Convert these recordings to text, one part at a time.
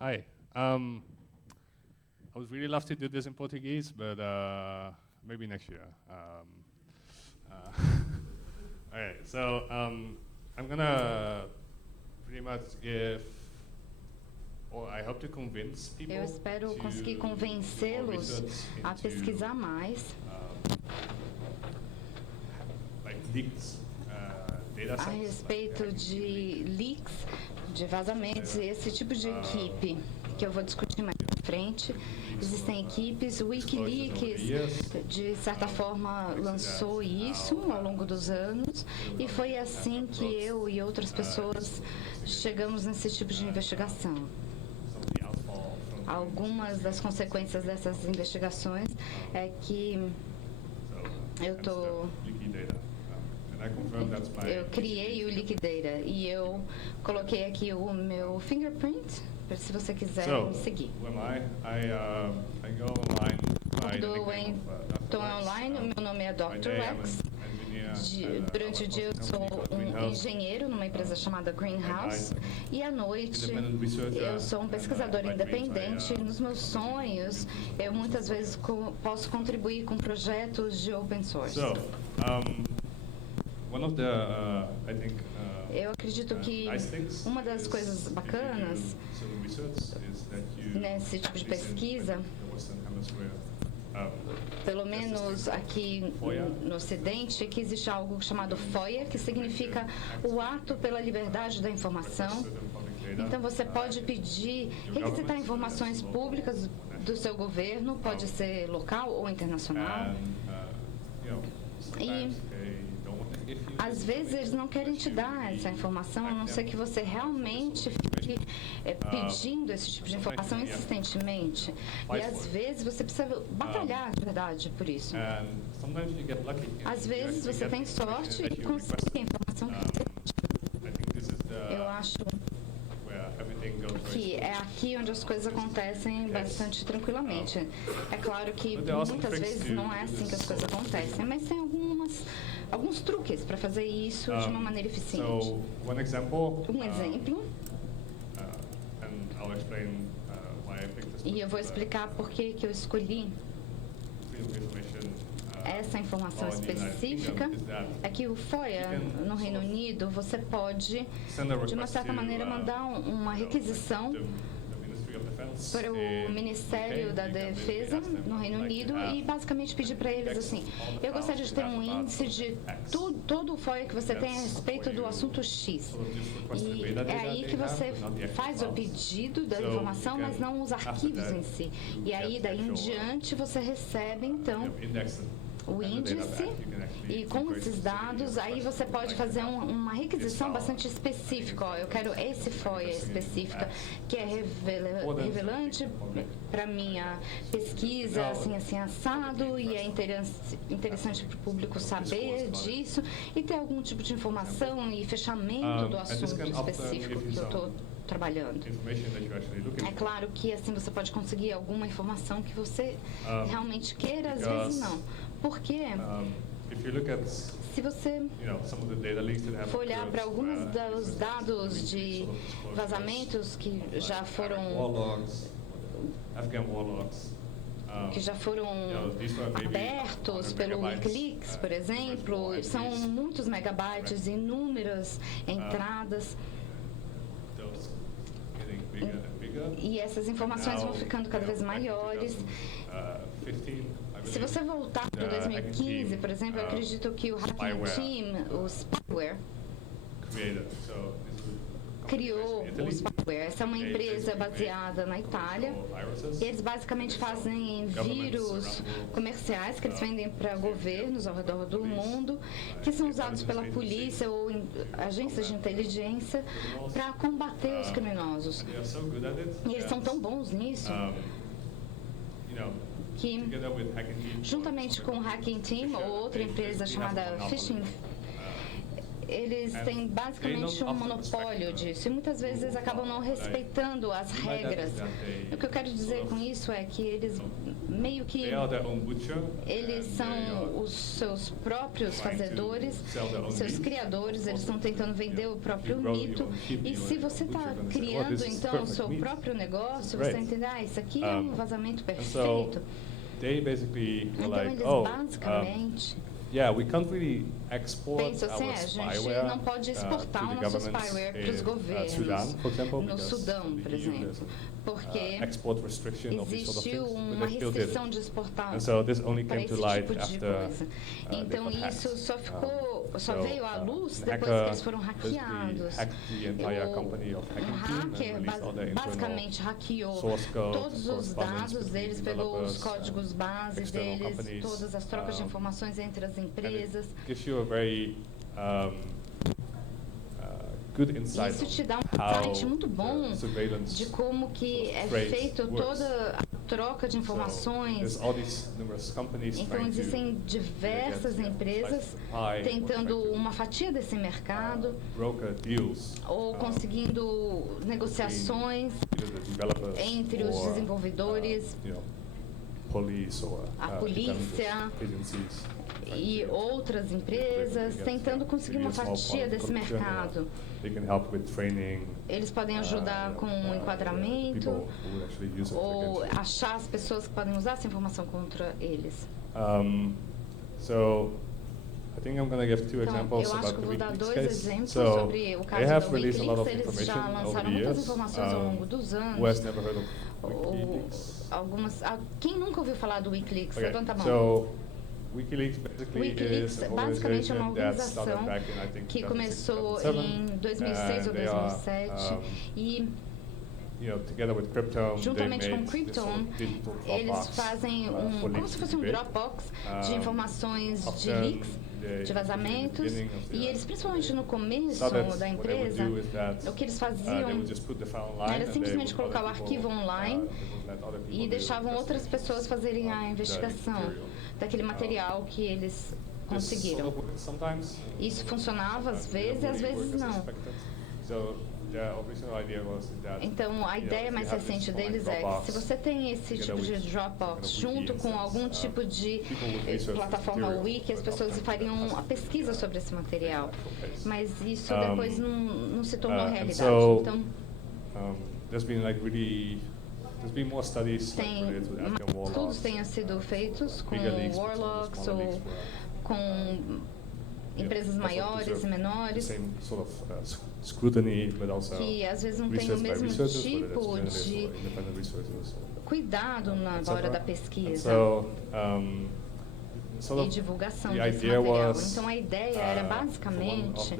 Hi. I would really love to do this in Portuguese, but maybe next year. Okay, so I'm gonna pretty much give, or I hope to convince people. Eu espero conseguir convencê-los a pesquisar mais like leaks, data a sets, respeito like de leaks, de vazamentos e esse tipo de equipe, que eu vou discutir mais pra frente. Existem equipes, o Wikileaks, de certa forma, lançou isso ao longo dos anos, e foi assim que eu e outras pessoas chegamos nesse tipo de investigação. Algumas das consequências dessas investigações é que eu criei o Liquidator e eu coloquei aqui o meu fingerprint, se você quiser me seguir. Estou online, o meu nome é Dr. Rex. Durante o dia eu sou um engenheiro numa empresa chamada Greenhouse e à noite eu sou um pesquisador independente. Nos meus sonhos eu muitas vezes posso contribuir com projetos de open source. Eu acredito que uma das coisas bacanas nesse tipo de pesquisa, pelo menos aqui no Ocidente, é que existe algo chamado FOIA, que significa o ato pela liberdade da informação. Então você pode pedir, requisitar informações públicas do seu governo, pode ser local ou internacional. E às vezes eles não querem te dar essa informação, a não ser que você realmente fique pedindo esse tipo de informação insistentemente. E às vezes você precisa batalhar de verdade por isso. Às vezes você tem sorte e consegue a informação que você pediu. Eu acho que é aqui onde as coisas acontecem bastante tranquilamente. É claro que muitas vezes não é assim que as coisas acontecem, mas tem alguns truques para fazer isso de uma maneira eficiente. Um exemplo, e eu vou explicar por que eu escolhi essa informação específica, é que o FOIA no Reino Unido, você pode, de uma certa maneira, mandar uma requisição para o Ministério da Defesa no Reino Unido e basicamente pedir para eles assim: eu gostaria de ter um índice de todo o FOIA que você tem a respeito do assunto X. E é aí que você faz o pedido da informação, mas não os arquivos em si. E aí, daí em diante, você recebe, então, o índice, e com esses dados, aí você pode fazer uma requisição bastante específica. Ó, eu quero esse FOIA específica, que é revelante para minha pesquisa, assim, assado, e é interessante para o público saber disso, e ter algum tipo de informação e fechamento do assunto específico que eu estou trabalhando. É claro que assim você pode conseguir alguma informação que você realmente queira, às vezes não. Porque se você for olhar para alguns dos dados de vazamentos que já foram abertos pelo Wikileaks, por exemplo, são muitos megabytes, inúmeras entradas. E essas informações vão ficando cada vez maiores. Se você voltar para 2015, por exemplo, eu acredito que o Hacking Team, o Spyware, criou o Spyware. Essa é uma empresa baseada na Itália. E eles basicamente fazem vírus comerciais que eles vendem para governos ao redor do mundo, que são usados pela polícia ou agências de inteligência para combater os criminosos. E eles são tão bons nisso que, juntamente com o Hacking Team ou outra empresa chamada Phishing, eles têm basicamente um monopólio disso e muitas vezes eles acabam não respeitando as regras. O que eu quero dizer com isso é que eles meio que eles são os seus próprios fazedores, seus criadores, eles estão tentando vender o próprio mito. E se você está criando então o seu próprio negócio, você entende, isso aqui é um vazamento perfeito. Então eles basicamente we can't really export pensam assim, a gente não pode exportar o nosso spyware para os governos, no Sudão, por exemplo, porque existiu uma restrição de exportar para esse tipo de coisa. Então isso só veio à luz depois que eles foram hackeados. Um hacker basicamente hackeou todos os dados deles, pegou os códigos base deles, todas as trocas de informações entre as empresas. Isso te dá um insight muito bom de como que é feito toda a troca de informações. Então existem diversas empresas tentando uma fatia desse mercado ou conseguindo negociações entre os desenvolvedores, a polícia e outras empresas tentando conseguir uma fatia desse mercado. Eles podem ajudar com o enquadramento ou achar as pessoas que podem usar essa informação contra eles. Então, eu acho que eu vou dar dois exemplos sobre o caso da Wikileaks. Eles já lançaram muitas informações ao longo dos anos. Quem nunca ouviu falar do Wikileaks? Levanta a mão. Wikileaks basicamente é uma organização que começou em 2006 ou 2007 e juntamente com o Krypton, eles fazem como se fosse um Dropbox de informações de leaks, de vazamentos, e eles, principalmente no começo da empresa, o que eles faziam era simplesmente colocar o arquivo online e deixavam outras pessoas fazerem a investigação daquele material que eles conseguiram. Isso funcionava às vezes não. Então, a ideia mais recente deles é que se você tem esse tipo de Dropbox junto com algum tipo de plataforma Wiki, as pessoas fariam a pesquisa sobre esse material. Mas isso depois não se tornou realidade. Então, estudos tenham sido feitos com Warlocks ou com empresas maiores e menores que às vezes não têm o mesmo tipo de cuidado na hora da pesquisa e divulgação desse material. Então a ideia era basicamente,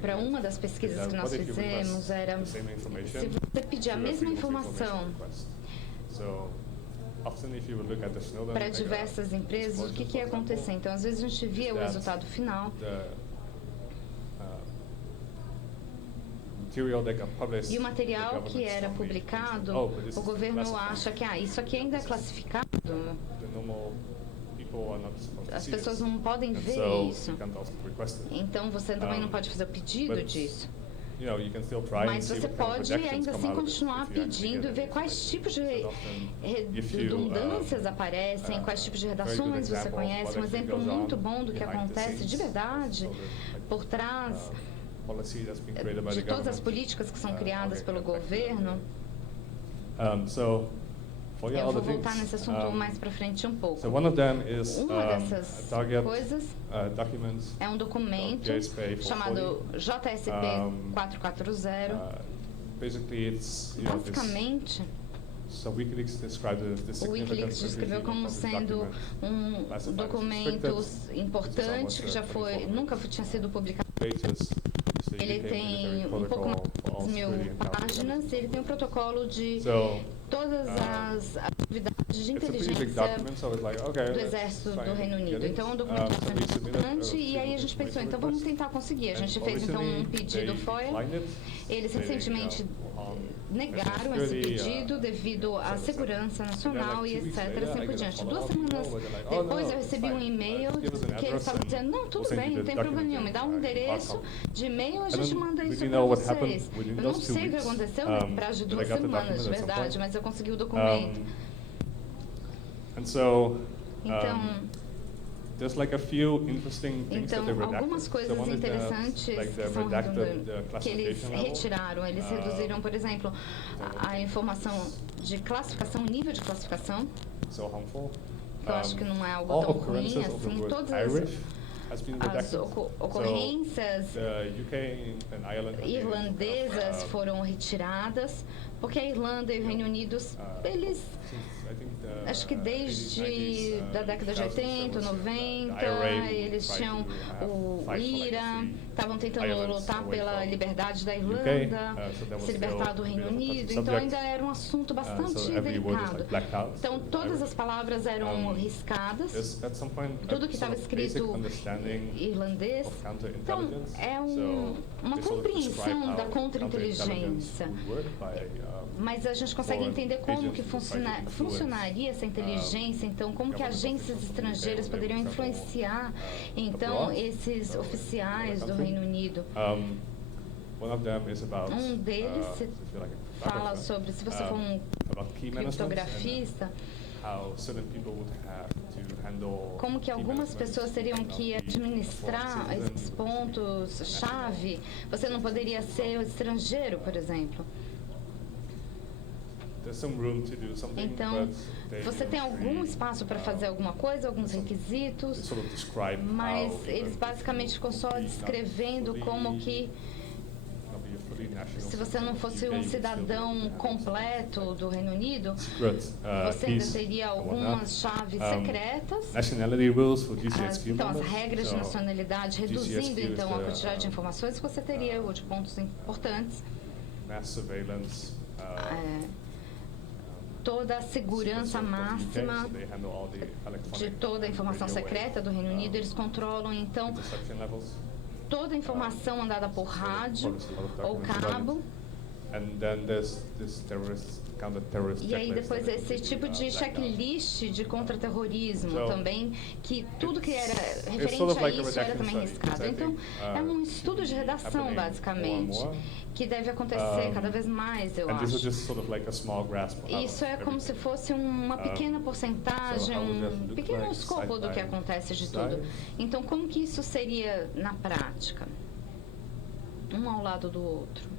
para uma das pesquisas que nós fizemos, era se você pedir a mesma informação para diversas empresas, o que ia acontecer? Então, às vezes a gente via o resultado final e o material que era publicado, o governo acha que isso aqui ainda é classificado. As pessoas não podem ver isso. Então, você também não pode fazer o pedido disso. Mas você pode ainda assim continuar pedindo e ver quais tipos de redundâncias aparecem, quais tipos de redações você conhece. Um exemplo muito bom do que acontece de verdade por trás de todas as políticas que são criadas pelo governo. Eu vou voltar nesse assunto mais para frente um pouco. Uma dessas coisas é um documento chamado JSP 440. Basicamente, o Wikileaks descreveu como sendo um documento importante que nunca tinha sido publicado. Ele tem um pouco mais de 1000 páginas, ele tem um protocolo de todas as atividades de inteligência do Exército do Reino Unido. Então é um documento bastante importante e aí a gente pensou, então vamos tentar conseguir. A gente fez então um pedido FOIA. Eles recentemente negaram esse pedido devido à segurança nacional e etc. assim por diante. 2 semanas depois eu recebi um e-mail que eles estavam dizendo, não, tudo bem, não tem problema nenhum, me dá um endereço de e-mail, a gente manda isso para vocês. Eu não sei o que aconteceu no prazo de 2 semanas, de verdade, mas eu consegui o documento. Então, there's like a few interesting things that they redacted. Algumas coisas interessantes que eles retiraram. Eles reduziram, por exemplo, a informação de classificação, nível de classificação. Eu acho que não é algo tão ruim assim. Todas as ocorrências irlandesas foram retiradas, porque a Irlanda e o Reino Unido, eles, acho que desde da década de 80, 90, eles tinham o IRA, estavam tentando lutar pela liberdade da Irlanda, se libertar do Reino Unido, então ainda era um assunto bastante delicado. Então todas as palavras eram riscadas, tudo que estava escrito irlandês, então é uma compreensão da contra-inteligência. Mas a gente consegue entender como que funcionaria essa inteligência, então como que agências estrangeiras poderiam influenciar então esses oficiais do Reino Unido. Um deles fala sobre, se você for um criptografista, como que algumas pessoas teriam que administrar esses pontos-chave. Você não poderia ser estrangeiro, por exemplo. Então, você tem algum espaço para fazer alguma coisa, alguns requisitos, mas eles basicamente ficam só descrevendo como que se você não fosse um cidadão completo do Reino Unido, você ainda teria algumas chaves secretas. Então, as regras de nacionalidade, reduzindo então a quantidade de informações que você teria, ou de pontos importantes. Toda a segurança máxima de toda a informação secreta do Reino Unido, eles controlam então toda a informação andada por rádio ou cabo. E aí depois esse tipo de checklist de contra-terrorismo também, que tudo que era referente a isso era também riscado. Então, é um estudo de redação, basicamente, que deve acontecer cada vez mais, eu acho. Isso é como se fosse uma pequena porcentagem, um pequeno escopo do que acontece de tudo. Então, como que isso seria na prática? Um ao lado do outro.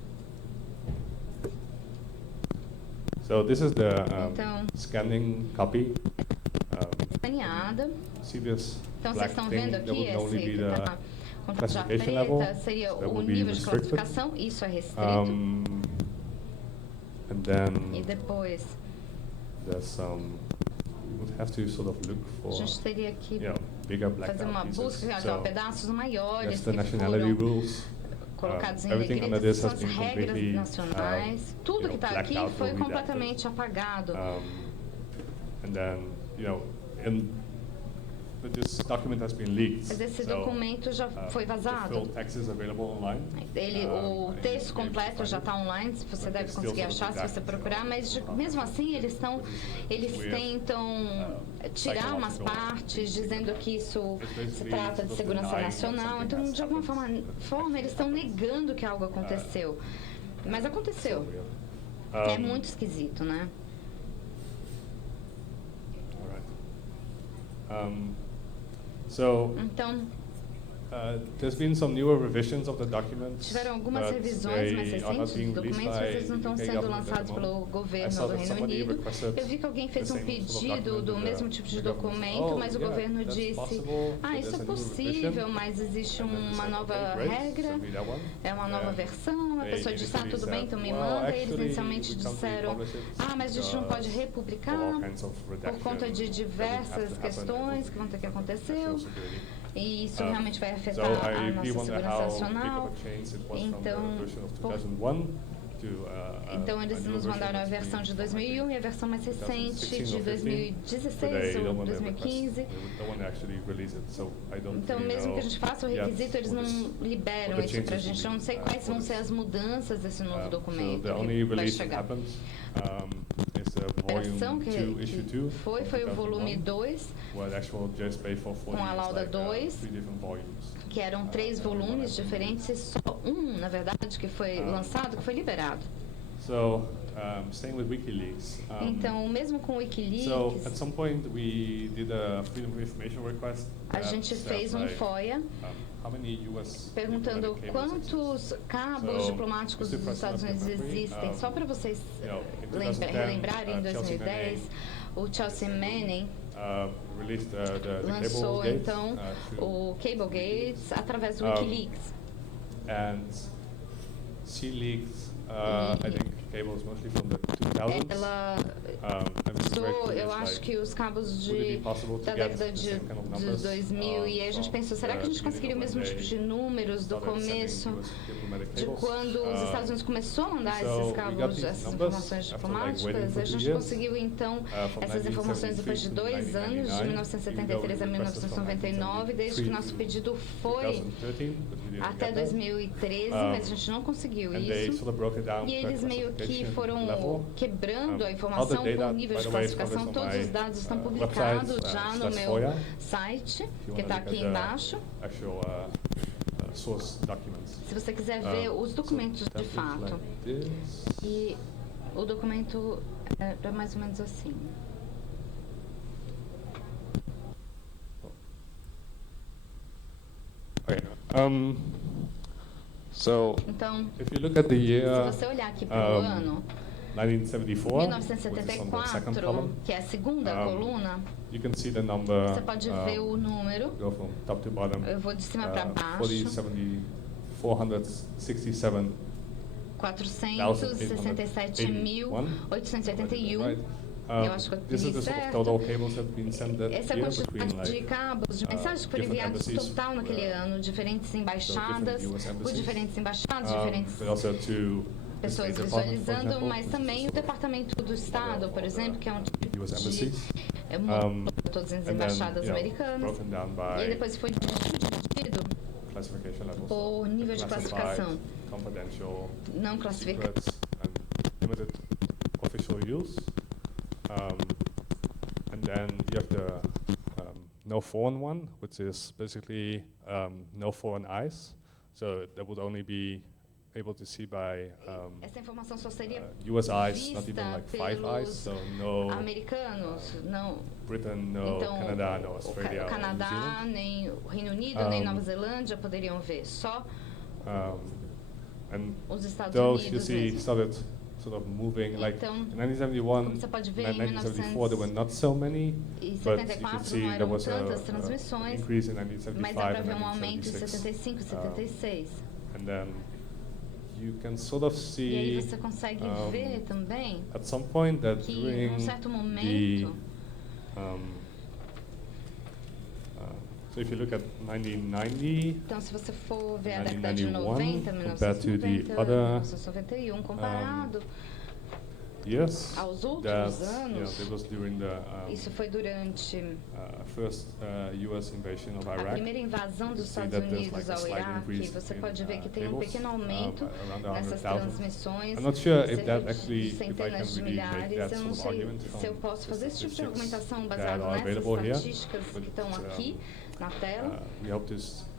So this is the scanning copy. Escaneada. Então vocês estão vendo aqui esse que está com taxa preta, seria o nível de classificação, isso é restrito. E depois a gente teria que fazer uma busca de pedaços maiores que foram colocados em negrito, são as regras nacionais. Tudo que está aqui foi completamente apagado. Mas esse documento já foi vazado. O texto completo já está online, você deve conseguir achar se você procurar, mas mesmo assim eles tentam tirar umas partes dizendo que isso se trata de segurança nacional. Então, de alguma forma eles estão negando que algo aconteceu. Mas aconteceu. É muito esquisito, né? Então, tiveram algumas revisões mais recentes dos documentos, mas eles não estão sendo lançados pelo governo do Reino Unido. Eu vi que alguém fez um pedido do mesmo tipo de documento, mas o governo disse, isso é possível, mas existe uma nova regra, é uma nova versão. A pessoa disse, tudo bem, então me manda. E eles inicialmente disseram, mas a gente não pode republicar por conta de diversas questões que vão ter que acontecer. E isso realmente vai afetar a nossa segurança nacional. Então, Então eles nos mandaram a versão de 2001 e a versão mais recente de 2016 ou 2015. Então mesmo que a gente faça o requisito, eles não liberam isso para a gente. Eu não sei quais vão ser as mudanças desse novo documento que vai chegar. A versão que foi o volume 2, com a lauda 2, que eram 3 volumes diferentes e só um, na verdade, que foi lançado, que foi liberado. Staying with WikiLeaks. Então, mesmo com o WikiLeaks, at some point we did a Freedom of Information request. A gente fez um FOIA perguntando quantos cabos diplomáticos dos Estados Unidos existem. Só para vocês relembrarem, em 2010, o Chelsea Manning lançou então o Cablegate através do WikiLeaks. And she leaked, I think, cables mostly from the 2000s. Ela usou, eu acho que os cabos da década de 2000, e aí a gente pensou, será que a gente conseguiria o mesmo tipo de números do começo, de quando os Estados Unidos começou a mandar esses cabos, essas informações diplomáticas? A gente conseguiu então essas informações depois de 2 anos, de 1973 a 1999, desde que nosso pedido foi até 2013, mas a gente não conseguiu isso. E eles meio que foram quebrando a informação por nível de classificação. Todos os dados estão publicados já no meu site, que está aqui embaixo. Se você quiser ver os documentos de fato. E o documento é mais ou menos assim. Então, se você olhar aqui para o ano 1974, que é a segunda coluna, você pode ver o número. Eu vou de cima para baixo. 467.881. Eu acho que eu li certo. Essa é a quantidade de cabos de mensagens que foram enviados total naquele ano, diferentes embaixadas, por diferentes embaixadas, diferentes pessoas visualizando, mas também o Departamento do Estado, por exemplo, que é um tipo de todas as embaixadas americanas, e aí depois foi dividido por nível de classificação, não classificado. And then you have the no foreign one, which is basically no foreign eyes. So that would only be able to see by essa informação só seria US eyes, not even like 5 eyes, so no americanos, não Britain, no então, Canadá, no Australia, o Canadá, nem o Reino Unido, nem Nova Zelândia poderiam ver, só os Estados Unidos mesmo. Sort of moving, like então, in 1971, você pode ver, 1974 there were not so many, but you can see there was an increase in 1975 mas dá para ver um aumento em 75, 76. And then you can sort of see, e aí você consegue ver também at some point that que during num certo momento so if you look at 1990, então se você for ver a década de 90, 1990, 1991, comparado aos outros anos, isso foi durante a primeira invasão dos Estados Unidos ao Iraque. Você pode ver que tem um pequeno aumento nessas transmissões, centenas de milhares. Eu não sei se eu posso fazer esse tipo de argumentação baseado nessas estatísticas que estão aqui na tela,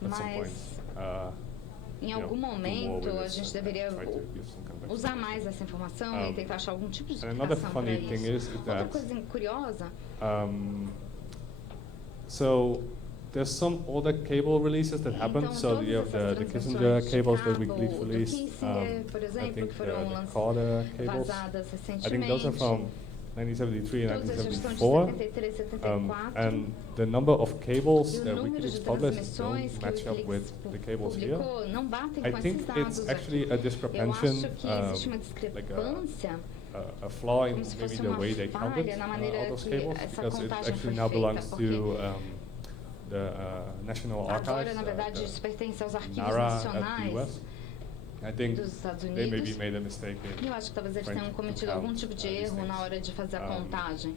mas em algum momento a gente deveria usar mais essa informação e tentar achar algum tipo de explicação para isso. Outra coisa curiosa, so there's some older cable releases that happened. So you have the Kissinger cables that we released. Por exemplo, que foram vazadas recentemente. I think those are from 1973 and 1974, and the number of cables that WikiLeaks published don't match up with the cables here. I think it's actually a discrepancy, like a flaw in maybe the way they counted all those cables, because it actually now belongs to the National Archives, agora, na verdade, isso pertence aos arquivos NARA nacionais. at the US. dos Estados Unidos. E eu acho que talvez eles tenham cometido algum tipo de erro na hora de fazer a contagem.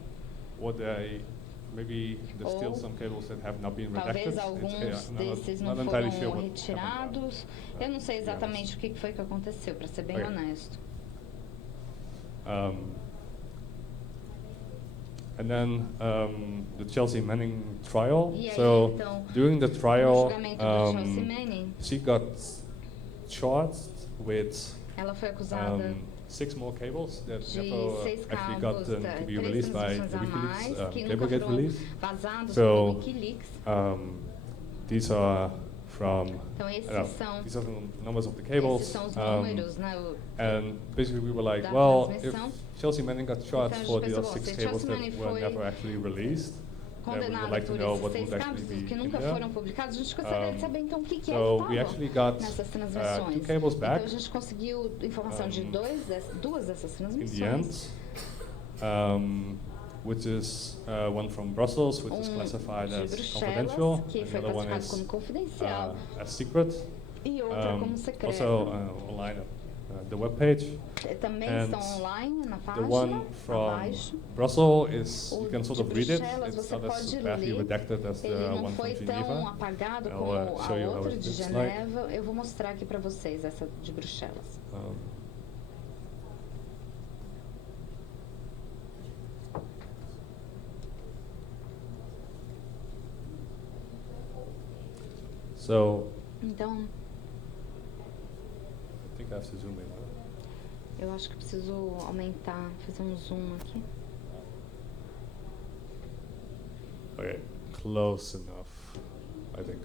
Maybe there's still some cables that have not been talvez redacted. alguns desses não foram retirados. Eu não sei exatamente o que foi que aconteceu, para ser bem honesto. And then the Chelsea Manning trial. E aí, so então, during the trial, she got charged with ela foi acusada 6 more cables that de never 6 actually cabos, got to be released by the WikiLeaks que Cablegate nunca release. Vazados So WikiLeaks. These are from então esses são these are the numbers of the cables. Esses são os números, né, and basically we were like, well, if Chelsea Manning got charged for the other 6 cables that were never actually released, then we would like to know what would actually be que in nunca there. foram publicados. A gente gostaria de saber então o que So we actually got nessas transmissões. 2 cables back. Então a gente conseguiu informação de duas dessas transmissões. In the end, which is one from Brussels, which is classified as confidential, que foi and the other one classificado is como confidencial, as secret. E outra como secreta. Also online the webpage. Também estão online na página. The one from Brussels is you can sort of read it. It's not as badly redacted as the one from Geneva. Ele não foi tão apagado como a outra de Geneva. Eu vou mostrar aqui para vocês essa de Bruxelas. So, então, I think I have to zoom in. Eu acho que preciso aumentar, fazer um zoom aqui. Okay, close enough, I think.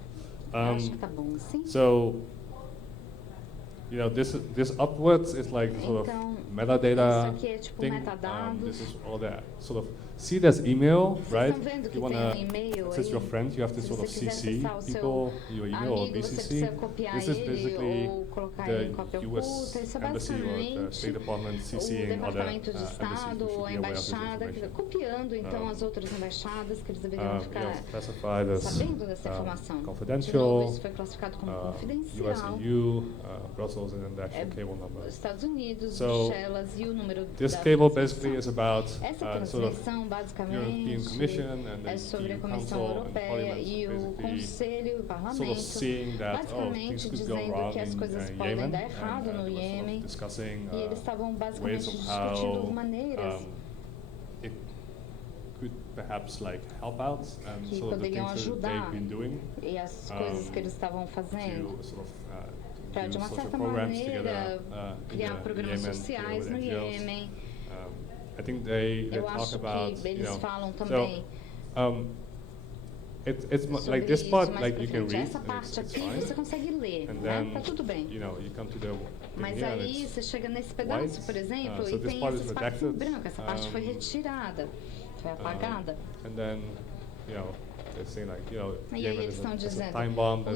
Acho que tá bom, sim. So, you know, this upwards is like sort of metadata isso aqui é tipo thing. Metadados. This is all that sort of. See, there's email, right? You want to access your friend, you have to sort of CC people, your email or BCC. This is basically the US Embassy or the State Department CCing other embassies Estado ou a embaixada, copiando então as outras embaixadas que eles deveriam ficar sabendo dessa informação. Confidential. Isso foi classificado como confidencial. US EU, Brussels, and then the actual cable number. Estados Unidos, Bruxelas e o número this cable basically is about sort of basicamente é sobre a Comissão Europeia e o Conselho e o Parlamento, basicamente dizendo que as coisas podem dar errado no Iêmen, e eles estavam basicamente discutindo maneiras que poderiam ajudar e as coisas que eles estavam fazendo para, de uma certa maneira, criar programas sociais no Iêmen. I think they talk about, que eles falam também. It's like this part, like you can read. Essa parte aqui você consegue ler, né? Tá tudo bem. You come to the Mas aí você chega nesse pedaço, por exemplo, e tem esse espaço branco. Essa parte foi retirada, foi apagada. And then, e aí eles estão dizendo o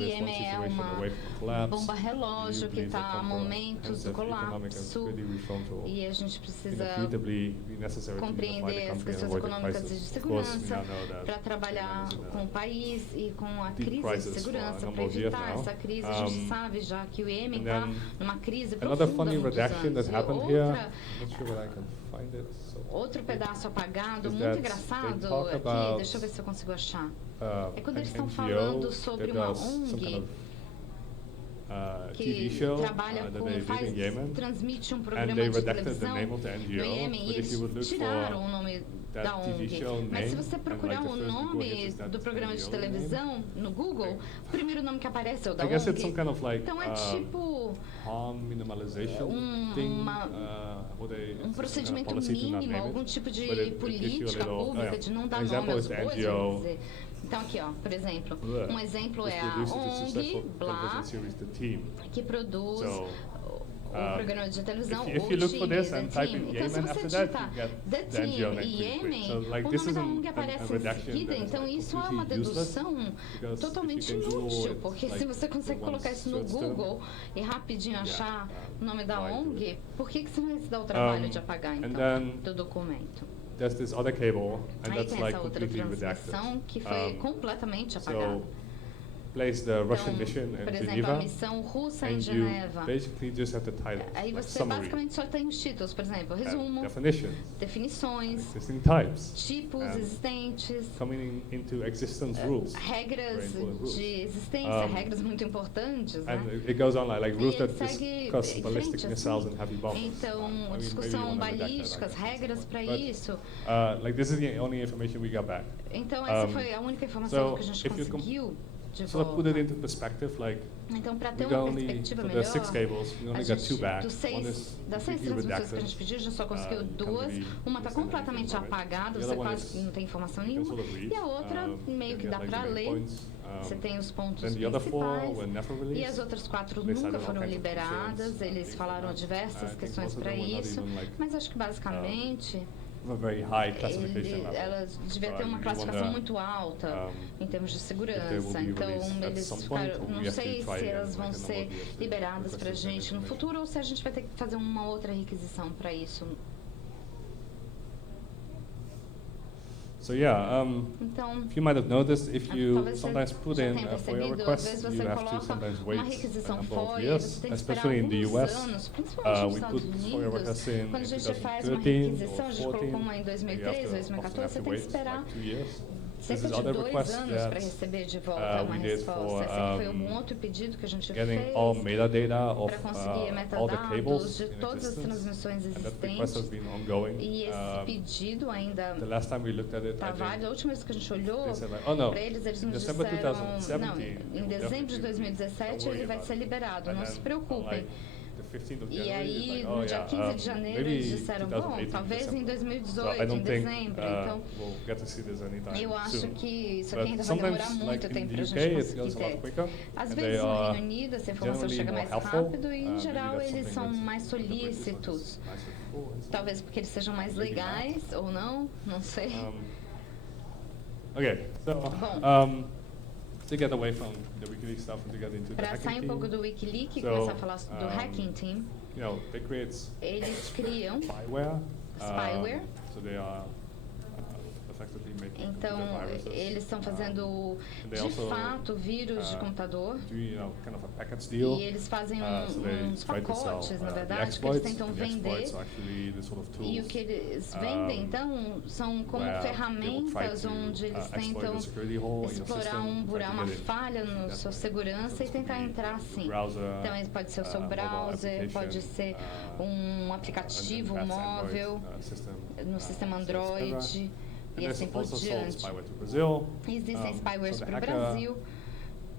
Iêmen é uma bomba relógio que está a momentos do colapso e a gente precisa compreender as questões econômicas e de segurança para trabalhar com o país e com a crise de segurança, para evitar essa crise. A gente sabe já que o Iêmen está numa crise profunda há muitos anos. Outro pedaço apagado, muito engraçado aqui, deixa eu ver se eu consigo achar. É quando eles estão falando sobre uma ONG que trabalha com, transmite um programa de televisão no Iêmen, e eles tiraram o nome da ONG. Mas se você procurar o nome do programa de televisão no Google, o primeiro nome que aparece é o da ONG. Então é tipo um procedimento mínimo, algum tipo de política pública de não dar nome às coisas. Então aqui, ó, por exemplo, um exemplo é a ONG Blá, que produz o programa de televisão, o time, The Team. Então, se você digitar The Team e Iêmen, o nome da ONG aparece em seguida. Então, isso é uma dedução totalmente inútil, porque se você consegue colocar isso no Google e rapidinho achar o nome da ONG, por que você vai se dar o trabalho de apagar, então, do documento? There's this other cable, and aí that's tem like essa outra completely transmissão redacted. Que foi completamente apagada. place the Russian mission por in exemplo, Geneva, a missão russa em and Geneva. you basically just have the titles, Aí like você summary, basicamente só tem os títulos, por exemplo, resumo, definitions, definições, existing types, tipos existentes, coming into existence rules, regras rules. de existência, regras muito importantes, né? And it goes on like rules that segue discuss em ballistic frente, missiles and heavy bombs. Então, maybe discussão you wanna redact that, balísticas, I guess. regras para But, isso. Like this is the only information we got back. Então, essa foi a única informação so que a gente if you conseguiu de sort of put it volta. into perspective, like Então, para ter we got uma only perspectiva for the melhor, 6 cables, we a only got 2 gente, back. das One 6 is transmissões que a redacted. gente pediu, a gente só conseguiu Can't 2. really Uma está understand completamente anything from it. apagada, The você other one quase is não tem informação you can nenhuma. sort of read, E a outra, meio que you dá get, like, para the main ler. points. Você tem os pontos Then the other 4 principais. were never released. E as outras 4 They nunca cited all foram kinds of liberadas. concerns, Eles falaram diversas I think questões most of para them were not isso. even, like, Mas acho que basicamente a very high classification level. ela devia ter uma classificação muito alta em termos de segurança. Então, eles ficaram, não sei se elas vão ser liberadas para a gente no futuro ou se a gente vai ter que fazer uma outra requisição para isso. So yeah, Então, you might have noticed if you talvez sometimes você put já in tenha a FOIA percebido, às request, vezes you você have to coloca sometimes wait uma a requisição number of FOIA, years, você tem que esperar especially in the alguns US. anos, principalmente nos We Estados put FOIA requests Unidos. in Quando a gente faz uma 2013 requisição, a gente or colocou 14, uma em you 2013, often 2014, have você to tem que wait esperar like 2 years. cerca This is de other 2 request anos that, para receber de volta uma we did resposta. for, Esse aqui foi um outro pedido que a gente getting fez all metadata of para conseguir all the metadados cables de in todas as existence. transmissões And that request has existentes. been ongoing. E esse pedido ainda The last time we looked at it, está I think válido. A última vez que a gente olhou they said like, oh no, para eles nos December disseram, 2017, não, it em will dezembro de definitely be. 2017 Don't worry ele vai about ser it. liberado, And não then se on, preocupem. like, the 15th of E January, aí, it's like, no oh, dia yeah, 15 de janeiro, maybe eles disseram, bom, 2018 talvez em December. So I 2018, don't em think dezembro. Então, we'll get to see this anytime eu acho soon. que isso But aqui ainda vai demorar sometimes, muito like in tempo the para a UK, gente it goes conseguir a lot ter. quicker. Às and vezes, they no are Reino Unido, essa informação generally chega more mais helpful. rápido e, em Maybe geral, that's eles something são that mais the British one is solícitos. nicer for and so on. Talvez porque eles sejam mais Maybe not. legais, ou não sei. Okay, so Bom. to get away from the WikiLeaks stuff and to get into the Para sair hacking pouco team, do Wikileaks e So, começar a falar do Hacking Team, you know, they create eles criam spyware. spyware. So they are effectively making Então, computer viruses. eles estão fazendo, they de also, fato, vírus de computador. Do, you know, kind of a package deal. E eles fazem So they uns try to sell, pacotes, na the verdade, que eles exploits, tentam and the vender. exploits are actually the sort of tools, E o que eles vendem, então, são como where they will try ferramentas to, onde eles exploit tentam a security hole in your explorar system, um try buraco, to uma get in. falha na That's sua right. segurança e So tentar it could be entrar your assim. browser, Então, pode ser o seu mobile browser, pode application, ser um aplicativo an móvel Android, system, no sistema so it's Android clever. e And assim there's por also sold diante. spyware to Brazil. Existem spywares so the para o hacker Brasil,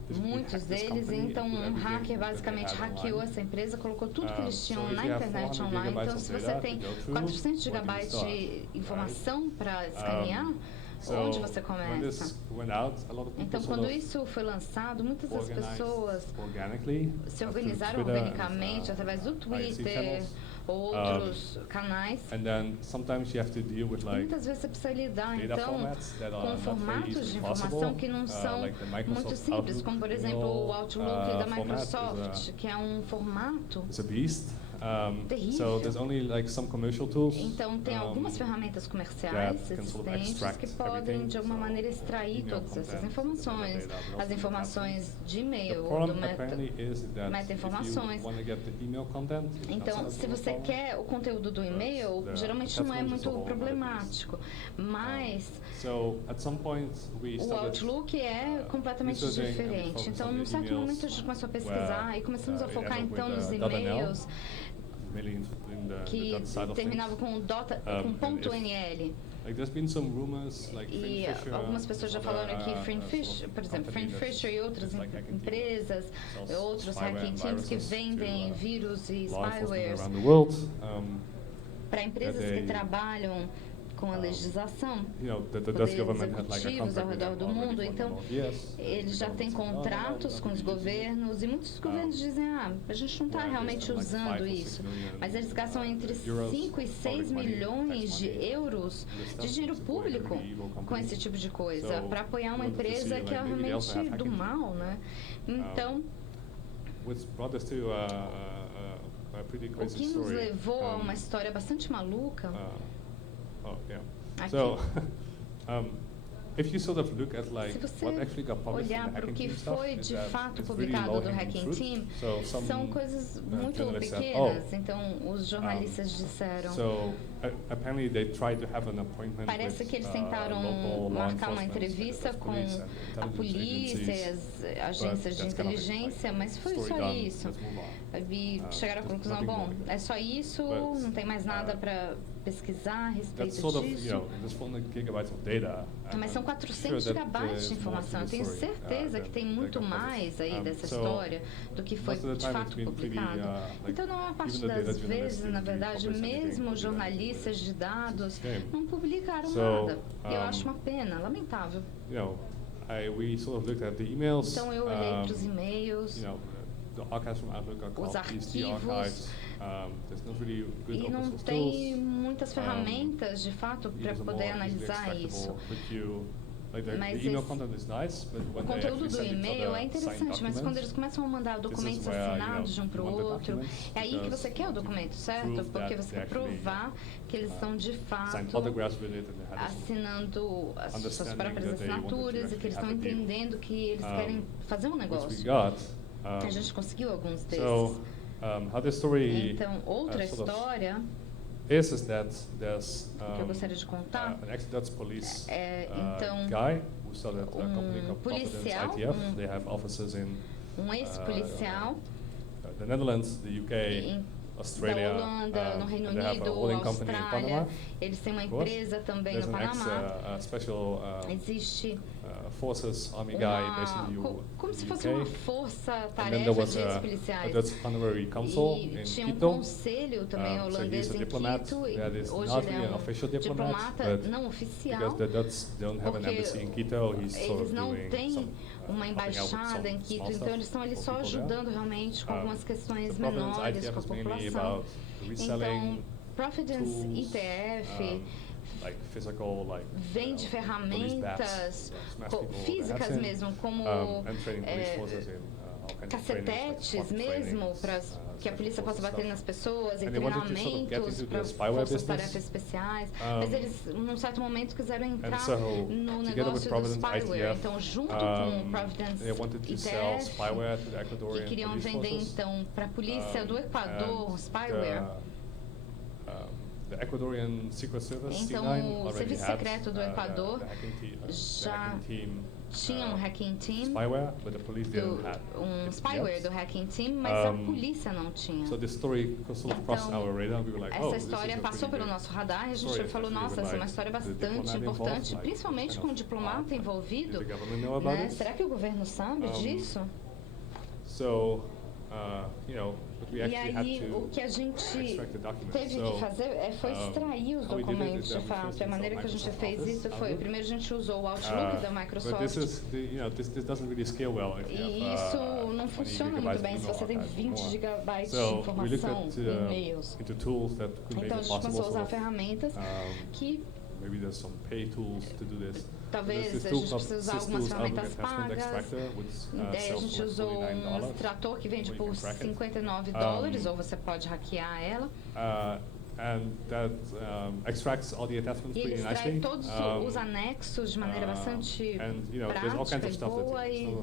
basically muitos hacked this deles, company, então put um everything hacker that they basicamente had hackeou online. essa empresa, colocou tudo que eles So tinham if na you have internet 400 online. Então, gigabytes se of você data tem to go through, 400 where do you gigabytes start, de informação para escanear, So onde você when começa? this went out, a lot of people Então, sort quando of isso foi lançado, muitas das organized pessoas organically se through organizaram Twitter and, organicamente através do IRC Twitter channels. ou outros canais. And then sometimes you have to deal with E like muitas vezes você precisa lidar, data então, formats that are com not very formatos easily de informação possible, que não são like the muito Microsoft simples, como por exemplo o Outlook da format Microsoft, is que é um formato. a beast. Terrível. So there's only like some commercial tools. Então, tem algumas ferramentas comerciais that can sort of existentes extract que podem, everything, de alguma so maneira, extrair email todas essas content, informações, metadata, but as also informações de The e-mail, do problem apparently is that meta-informações. if you want to get the email content, it's not Então, so se much você problem. quer o conteúdo do e-mail, the geralmente não é attachment is muito a whole other problemático, mas So at some point we o started Outlook é completamente researching and we diferente. focused Então, on num the certo emails momento, a gente começou a pesquisar where, e começamos a it focar ended então with, nos .NL, e-mails mainly in the que dot side of terminavam things. com and ponto if- .nl. Like there's been some rumors like E Frank Fisher, algumas pessoas já falaram aqui, Frank Fisher, por exemplo, Frank Fisher e outras empresas, outros hacking teams que vendem vírus e spyware around the world. para empresas that que they, trabalham com a legislação, you know, the poderes Dutch government had like a executivos ao contract with redor them do already mundo. for a Então, number of years. eles já têm contratos com os governos e muitos governos dizem, a gente não está realmente usando isso. Mas eles gastam entre 5 e 6 milhões de euros de dinheiro público com esse tipo de coisa, para apoiar uma empresa que é realmente do mal, né? Então, Which brought us to a pretty o crazy que nos story. levou a uma história bastante maluca. Oh, yeah. Aqui. So, if you sort of look at like Se você what actually got published in olhar the para o Hacking que Team stuff, foi is de that fato it's really publicado do low-hanging Hacking fruit. Team, So some são coisas muito journalists said, pequenas. Então, os jornalistas disseram... So apparently they tried to have an appointment Parece with, que eles tentaram local law marcar uma enforcement, entrevista com police and a polícia e agencies, as agências de that's kind of inteligência, like, mas foi story só done, isso. let's move on. E chegaram à there's conclusão, nothing bom, more to é só isso, But, não tem mais nada para pesquisar a respeito That's sort of, disso. there's 400 gigabytes of data. Mas são 400 gigabytes de informação. Eu tenho certeza que tem muito mais aí dessa história do que foi de fato publicado. Então, na maior parte das vezes, na verdade, mesmo jornalistas de dados não publicaram nada. Eu acho uma pena, lamentável. We sort of looked at the emails. Então, eu olhei para os e-mails. The archives from Outlook are called Os arquivos, archives. There's not really good e não tem muitas ferramentas de fato para poder analisar isso. Mas o conteúdo do e-mail é interessante, mas quando eles começam a mandar documentos assinados de um para o outro, é aí que você quer o documento, certo? Porque você quer provar que eles estão de fato assinando as suas próprias assinaturas e que eles estão entendendo que eles querem fazer um negócio. A gente conseguiu alguns desses. Então, outra história is that there's que eu gostaria de contar an ex-Dutch police então, guy who started a company called Providence ITF. They have offices in ex-policial the Netherlands, the UK, Australia, da Holanda, no Reino Unido, Austrália. Eles têm uma empresa também no Panamá. Existe forces army guy based in the como se fosse uma força-tarefa de ex-policiais. E tinha um conselho também holandês em Quito, e hoje ele é um diplomata não oficial, porque eles não têm uma embaixada em Quito, então eles estão ali só ajudando realmente com algumas questões menores com a população. Então, Providence ITF vende ferramentas físicas mesmo, como cacetetes mesmo, para que a polícia possa bater nas pessoas, e treinamentos para forças-tarefas especiais. Mas eles, num certo momento, quiseram entrar no negócio do spyware. Então, junto com o Providence ITF, e queriam vender, então, para a polícia do Equador, spyware. The Ecuadorian Secret Service, então, o Serviço Secreto do Equador já tinha um Hacking Team, spyware do Hacking Team, mas a polícia não tinha. Então, essa história passou pelo nosso radar e a gente falou, nossa, essa é uma história bastante importante, principalmente com o diplomata envolvido. Né? Será que o governo sabe disso? E aí, o que a gente teve que fazer foi extrair os documentos, de fato. A maneira que a gente fez isso foi, primeiro a gente usou o Outlook da Microsoft. E isso não funciona muito bem se você tem 20 gigabytes de informação em e-mails. Então a gente começou a usar ferramentas que talvez a gente precise usar algumas ferramentas pagas. Daí a gente usou um extrator que vende por $59, ou você pode hackear ela. E ele extrai todos os anexos de maneira bastante prática e boa, e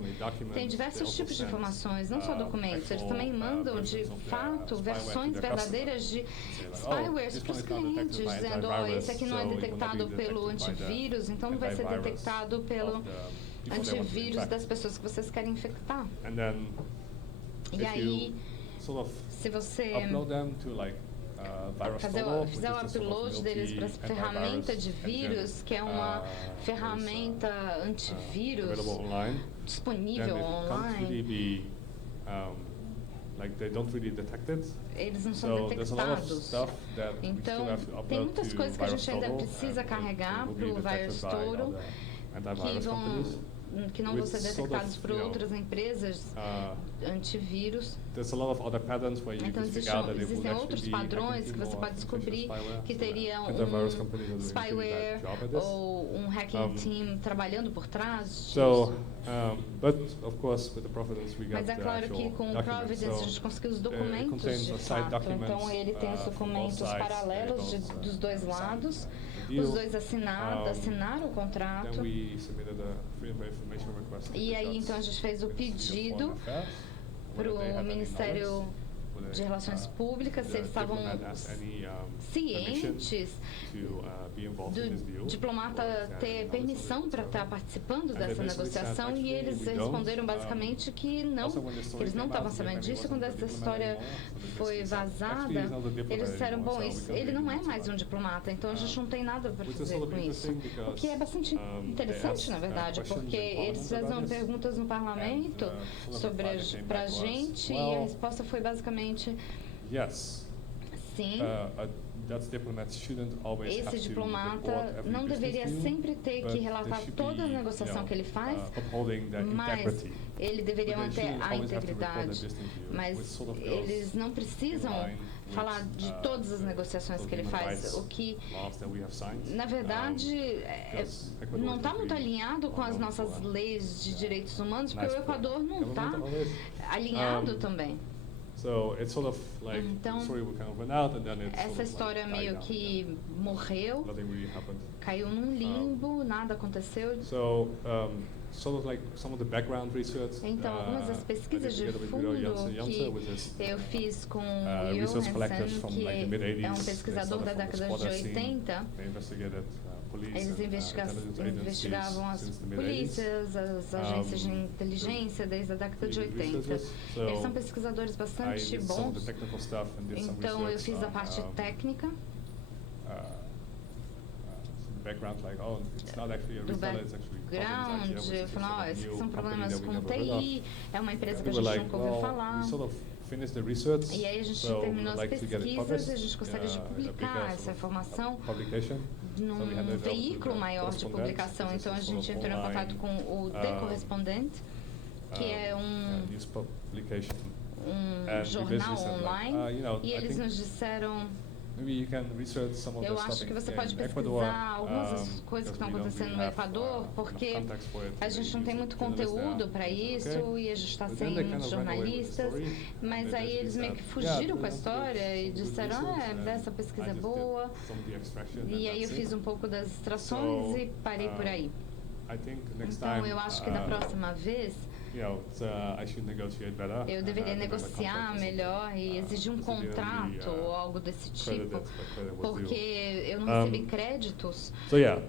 tem diversos tipos de informações, não só documentos. Eles também mandam, de fato, versões verdadeiras de spywares para os clientes, dizendo, esse aqui não é detectado pelo antivírus, então não vai ser detectado pelo antivírus das pessoas que vocês querem infectar. E aí, se você fizer o upload deles para essa ferramenta de vírus, que é uma ferramenta antivírus disponível online, eles não são detectados. Então, tem muitas coisas que a gente ainda precisa carregar para o VirusTotal que não vão ser detectados por outras empresas antivírus. Então existem outros padrões que você pode descobrir que teria um spyware ou um hacking team trabalhando por trás disso. Mas é claro que com o Providence a gente conseguiu os documentos de fato. Então ele tem os documentos paralelos dos dois lados. Os dois assinaram o contrato. E aí então a gente fez o pedido para o Ministério de Relações Públicas, se eles estavam cientes do diplomata ter permissão para estar participando dessa negociação, e eles responderam basicamente que não, que eles não estavam sabendo disso. Quando essa história foi vazada, eles disseram, bom, ele não é mais um diplomata, então a gente não tem nada para fazer com isso. O que é bastante interessante, na verdade, porque eles fizeram perguntas no parlamento para a gente, e a resposta foi basicamente sim. Esse diplomata não deveria sempre ter que relatar toda a negociação que ele faz, mas ele deveria manter a integridade. Mas eles não precisam falar de todas as negociações que ele faz, o que, na verdade, não está muito alinhado com as nossas leis de direitos humanos, porque o Equador não está alinhado também. Então, essa história meio que morreu, caiu num limbo, nada aconteceu. Então, algumas das pesquisas de fundo que eu fiz com o Johansen, que é um pesquisador da década de 80, eles investigavam as polícias, as agências de inteligência desde a década de 80. Eles são pesquisadores bastante bons. Então eu fiz a parte técnica. Do background, eu falei, esses são problemas com TI, é uma empresa que a gente nunca ouviu falar. E aí a gente terminou as pesquisas e a gente gostaria de publicar essa informação num veículo maior de publicação. Então a gente entrou em contato com o The Correspondent, que é um jornal online, e eles nos disseram, eu acho que você pode pesquisar algumas das coisas que estão acontecendo no Equador, porque a gente não tem muito conteúdo para isso e a gente está sem jornalistas, mas aí eles meio que fugiram com a história e disseram, essa pesquisa é boa, e aí eu fiz um pouco das extrações e parei por aí. Então eu acho que da próxima vez eu deveria negociar melhor e exigir um contrato ou algo desse tipo, porque eu não recebi créditos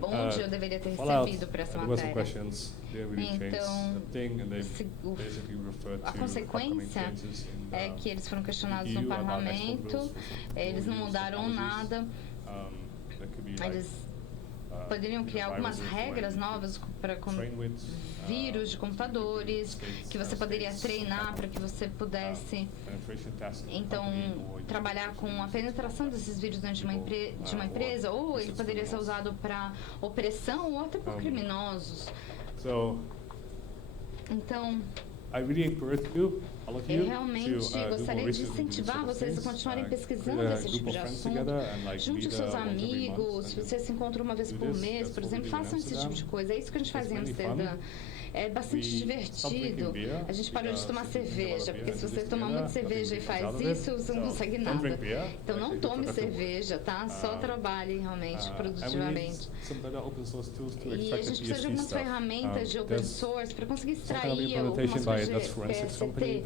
onde eu deveria ter recebido para essa matéria. Então, a consequência é que eles foram questionados no parlamento, eles não mudaram nada, eles poderiam criar algumas regras novas para vírus de computadores, que você poderia treinar para que você pudesse, então, trabalhar com a penetração desses vírus dentro de uma empresa, ou ele poderia ser usado para opressão ou até por criminosos. Então, eu realmente gostaria de incentivar vocês a continuarem pesquisando esse tipo de assunto. Junte os seus amigos, se você se encontra uma vez por mês, por exemplo, façam esse tipo de coisa. É isso que a gente faz em Amsterdã. É bastante divertido. A gente parou de tomar cerveja, porque se você tomar muita cerveja e faz isso, você não consegue nada. Então não tome cerveja, tá? Só trabalhe realmente, produtivamente. E a gente precisa de algumas ferramentas de open source para conseguir extrair algumas coisas de PST.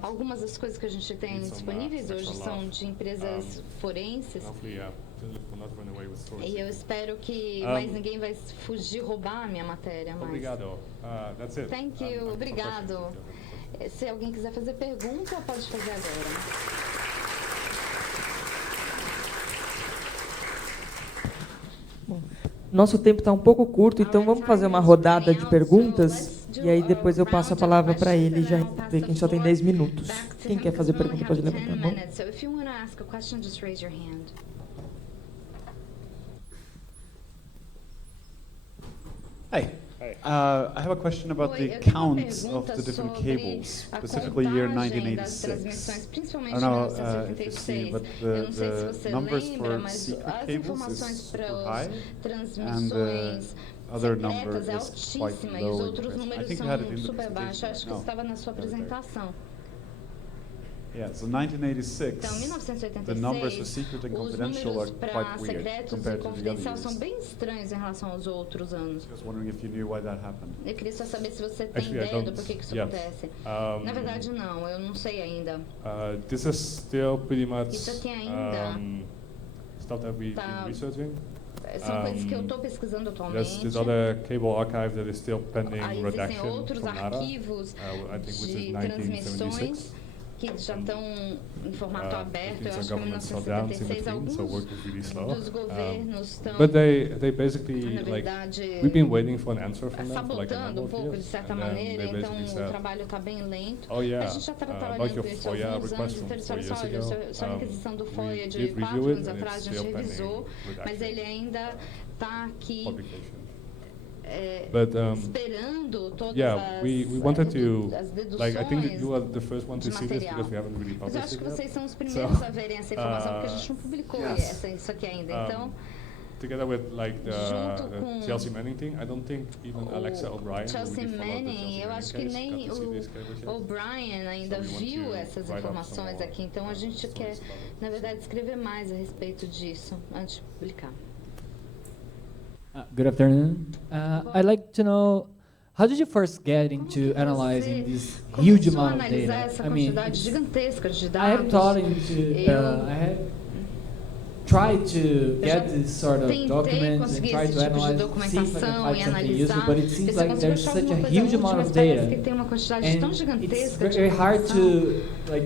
Algumas das coisas que a gente tem disponíveis hoje são de empresas forenses. E eu espero que mais ninguém vai fugir, roubar a minha matéria. Obrigado. That's it. Thank you. Obrigado. Se alguém quiser fazer pergunta, pode fazer agora. Bom, nosso tempo está um pouco curto, então vamos fazer uma rodada de perguntas e aí depois eu passo a palavra para ele, já ver quem só tem 10 minutos. Quem quer fazer pergunta pode levantar a mão. Hi. I have a question about the counts of the different cables, specifically year 1986. I don't know if you see, but the numbers for secret cables is super high, and the other number is quite low. I think you had it in the presentation. No. Yeah, so 1986, então, 1986, the numbers for secret and confidential are quite weird secretos compared e to the other confidencial years. são bem estranhos em relação aos outros anos. Just wondering if you knew why that happened. Eu queria só saber se você tem Actually, ideia do porquê que isso acontece. Na verdade, não, eu não sei ainda. This is still pretty much Isso aqui ainda stuff that we've been researching. São coisas que eu estou pesquisando atualmente. There's other cable archive that is still pending Existem redaction outros from NARA, arquivos I think which de is transmissões 1976. que já estão em formato aberto. Eu some acho que em governments shut down in 1976 between, so alguns work was really slow. dos governos estão, But they basically, na like, verdade, we've been waiting for an answer from them for like a sabotando number um of pouco, de years, certa and then maneira, they então basically o said, trabalho está bem lento. oh yeah, A gente já estava about trabalhando your com isso há FOIA alguns anos, request então eles from 4 falaram years assim, olha, ago, sua requisição do FOIA we de did 4 review it, anos and atrás, a it's gente still revisou, pending mas ele ainda está aqui But esperando todas yeah, we wanted to, as deduções. like, I think that you are the first one to see this material. because we haven't really Mas eu published acho it que vocês yet. são os primeiros a verem essa informação, porque a gente não publicou isso aqui ainda. Então, together with like junto the com Chelsea Manning thing, I don't think even Alexa O'Brien Chelsea really followed the Manning, Chelsea eu Manning acho que case, nem got to see this cable yet. o O'Brien ainda So we want viu to essas write up some informações more aqui, então a gente stories quer, about it. na verdade, escrever mais a respeito disso antes de publicar. Good afternoon. I'd like to know, how did you first get into analyzing this huge amount of data? Essa I mean, quantidade gigantesca de I dados. have thought into, I had tried to get this sort of documents and try to analyze, see if I can find something useful, but it seems like there's such a huge amount of data, and it's very hard to like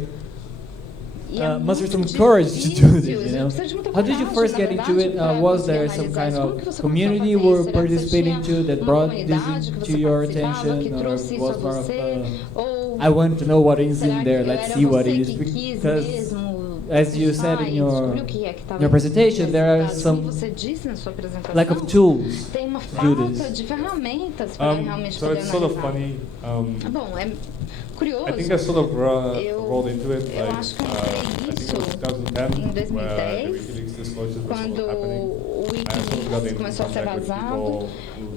muster some courage to do this, you know. How did you first get into it? Was there some kind of community you were participating to that brought this to your attention, or was more of I want to know what is in there, let's see what it is, because as you said in your presentation, there are some lack of tools Tem uma to do falta this. de ferramentas para realmente So poder it's sort of analisar. funny. Bom, é curioso. I think I sort of rolled into it eu like acho que eu I think entrei it was nisso 2010 em where the 2010, WikiLeaks disclosures were sort quando of happening. o And I sort of got Wikileaks in começou a ser contact with vazado people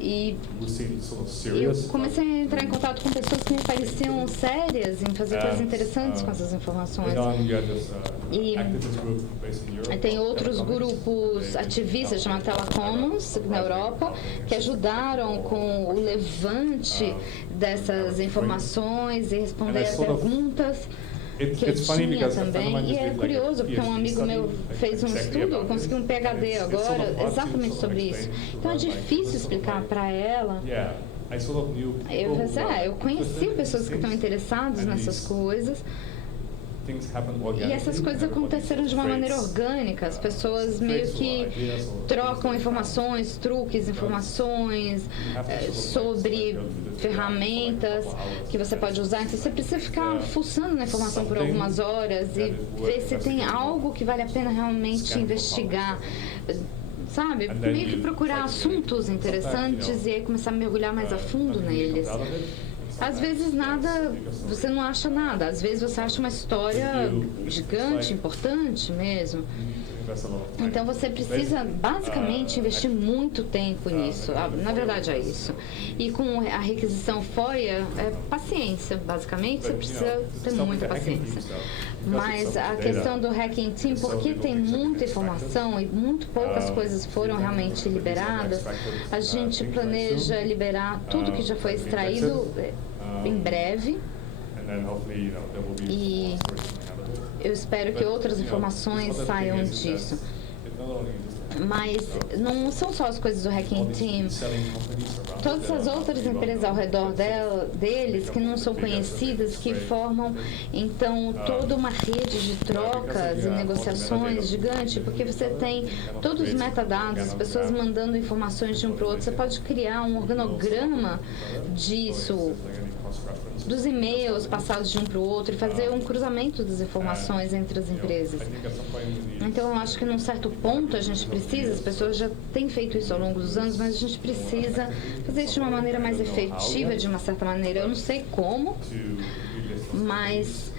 e who seemed sort of eu serious. comecei a entrar em contato com pessoas que me pareciam sérias em fazer coisas interessantes com essas informações. Later on, you had this E activist group based in Europe. tem outros grupos ativistas chamados Telecommons na Europa que ajudaram com o levante dessas informações e responder a perguntas que eu tinha também. E é curioso, porque um amigo meu fez um estudo, conseguiu um PhD agora exatamente sobre isso. Então é difícil explicar para ela. Eu conheci pessoas que estão interessadas nessas coisas. E essas coisas aconteceram de uma maneira orgânica. As pessoas meio que trocam informações, truques, informações sobre ferramentas que você pode usar. Então você precisa ficar fuçando na informação por algumas horas e ver se tem algo que vale a pena realmente investigar. Sabe? Meio que procurar assuntos interessantes e aí começar a mergulhar mais a fundo neles. Às vezes nada, você não acha nada. Às vezes você acha uma história gigante, importante mesmo. Então você precisa basicamente investir muito tempo nisso. Na verdade é isso. E com a requisição FOIA, é paciência, basicamente. Você precisa ter muita paciência. Mas a questão do Hacking Team, porque tem muita informação e muito poucas coisas foram realmente liberadas, a gente planeja liberar tudo que já foi extraído em breve. E eu espero que outras informações saiam disso. Mas não são só as coisas do Hacking Team. Todas as outras empresas ao redor deles que não são conhecidas, que formam então toda uma rede de trocas e negociações gigante, porque você tem todos os metadados, as pessoas mandando informações de um para o outro. Você pode criar um organograma disso. dos e-mails passados de um para o outro e fazer um cruzamento das informações entre as empresas. Então, eu acho que num certo ponto a gente precisa, as pessoas já têm feito isso ao longo dos anos, mas a gente precisa fazer isso de uma maneira mais efetiva, de uma certa maneira. Eu não sei como, mas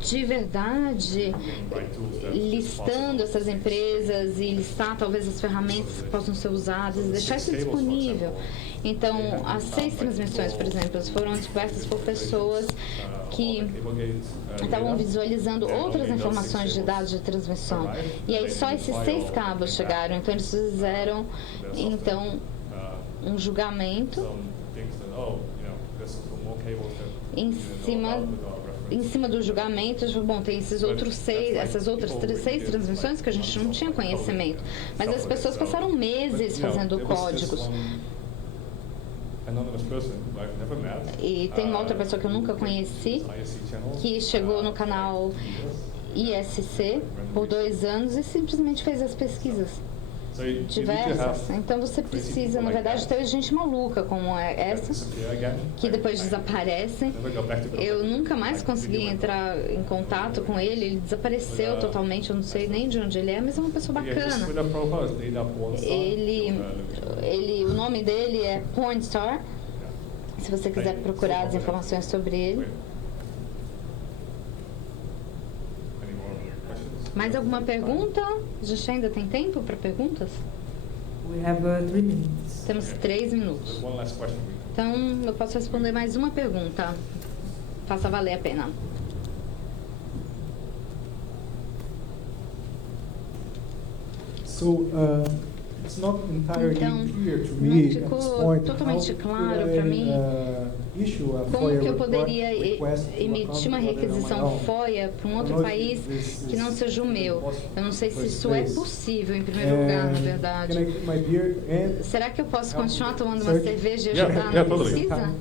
de verdade, listando essas empresas e listar talvez as ferramentas que possam ser usadas, deixar isso disponível. Então, as 6 transmissões, por exemplo, foram descobertas por pessoas que estavam visualizando outras informações de dados de transmissão. E aí só esses 6 cabos chegaram. Então, eles fizeram um julgamento em cima do julgamento. Bom, tem essas outras 6 transmissões que a gente não tinha conhecimento. Mas as pessoas passaram meses fazendo códigos. E tem uma outra pessoa que eu nunca conheci, que chegou no canal ISC por 2 anos e simplesmente fez as pesquisas diversas. Então você precisa, na verdade, ter gente maluca como essa, que depois desaparecem. Eu nunca mais consegui entrar em contato com ele desapareceu totalmente, eu não sei nem de onde ele é, mas é uma pessoa bacana. O nome dele é Pornstar, se você quiser procurar as informações sobre ele. Mais alguma pergunta? A gente ainda tem tempo para perguntas? We have 3 minutes. Temos 3 minutos. Então, eu posso responder mais uma pergunta. Faça valer a pena. It's not entirely clear to me não ficou totalmente claro para mim como que eu poderia emitir uma requisição FOIA para um outro país que não seja o meu. Eu não sei se isso é possível, em primeiro lugar, na verdade. Será que eu posso continuar tomando uma cerveja e ajudar na pesquisa?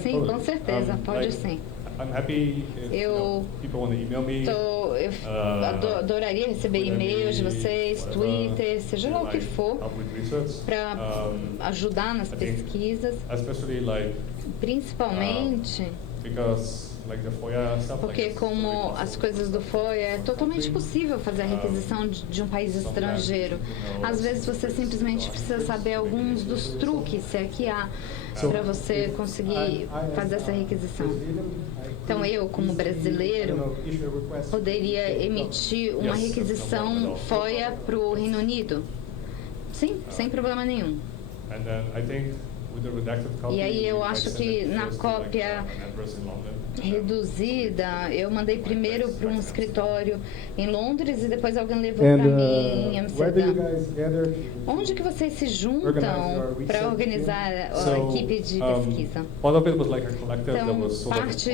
Sim, com certeza, pode sim. Eu adoraria receber e-mails de vocês, Twitter, seja lá o que for, para ajudar nas pesquisas, principalmente porque como as coisas do FOIA é totalmente possível fazer a requisição de um país estrangeiro. Às vezes você simplesmente precisa saber alguns dos truques, se é que há, para você conseguir fazer essa requisição. Então eu, como brasileiro, poderia emitir uma requisição FOIA para o Reino Unido? Sim, sem problema nenhum. E aí eu acho que na cópia reduzida, eu mandei primeiro para um escritório em Londres e depois alguém levou para mim em Amsterdã. Onde que vocês se juntam para organizar a equipe de pesquisa? Então, parte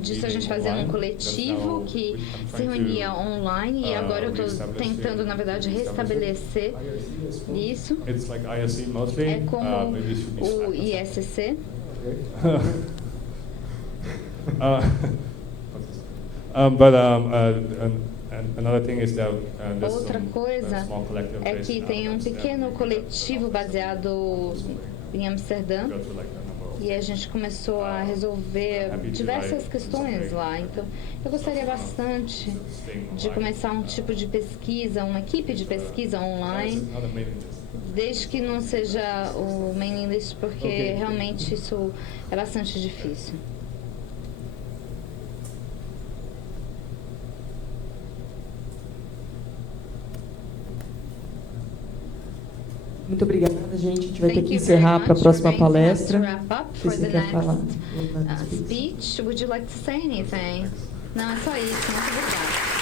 disso a gente fazia num coletivo que se reunia online e agora eu estou tentando, na verdade, restabelecer isso. É como o ISC. Outra coisa é que tem um pequeno coletivo baseado em Amsterdã e a gente começou a resolver diversas questões lá. Então, eu gostaria bastante de começar um tipo de pesquisa, uma equipe de pesquisa online, desde que não seja o mailing list, porque realmente isso é bastante difícil. Muito obrigada, gente. A gente vai ter que encerrar para a próxima palestra. Se você quer falar. Speech, would you like to say anything? Não, é só isso. Muito obrigada.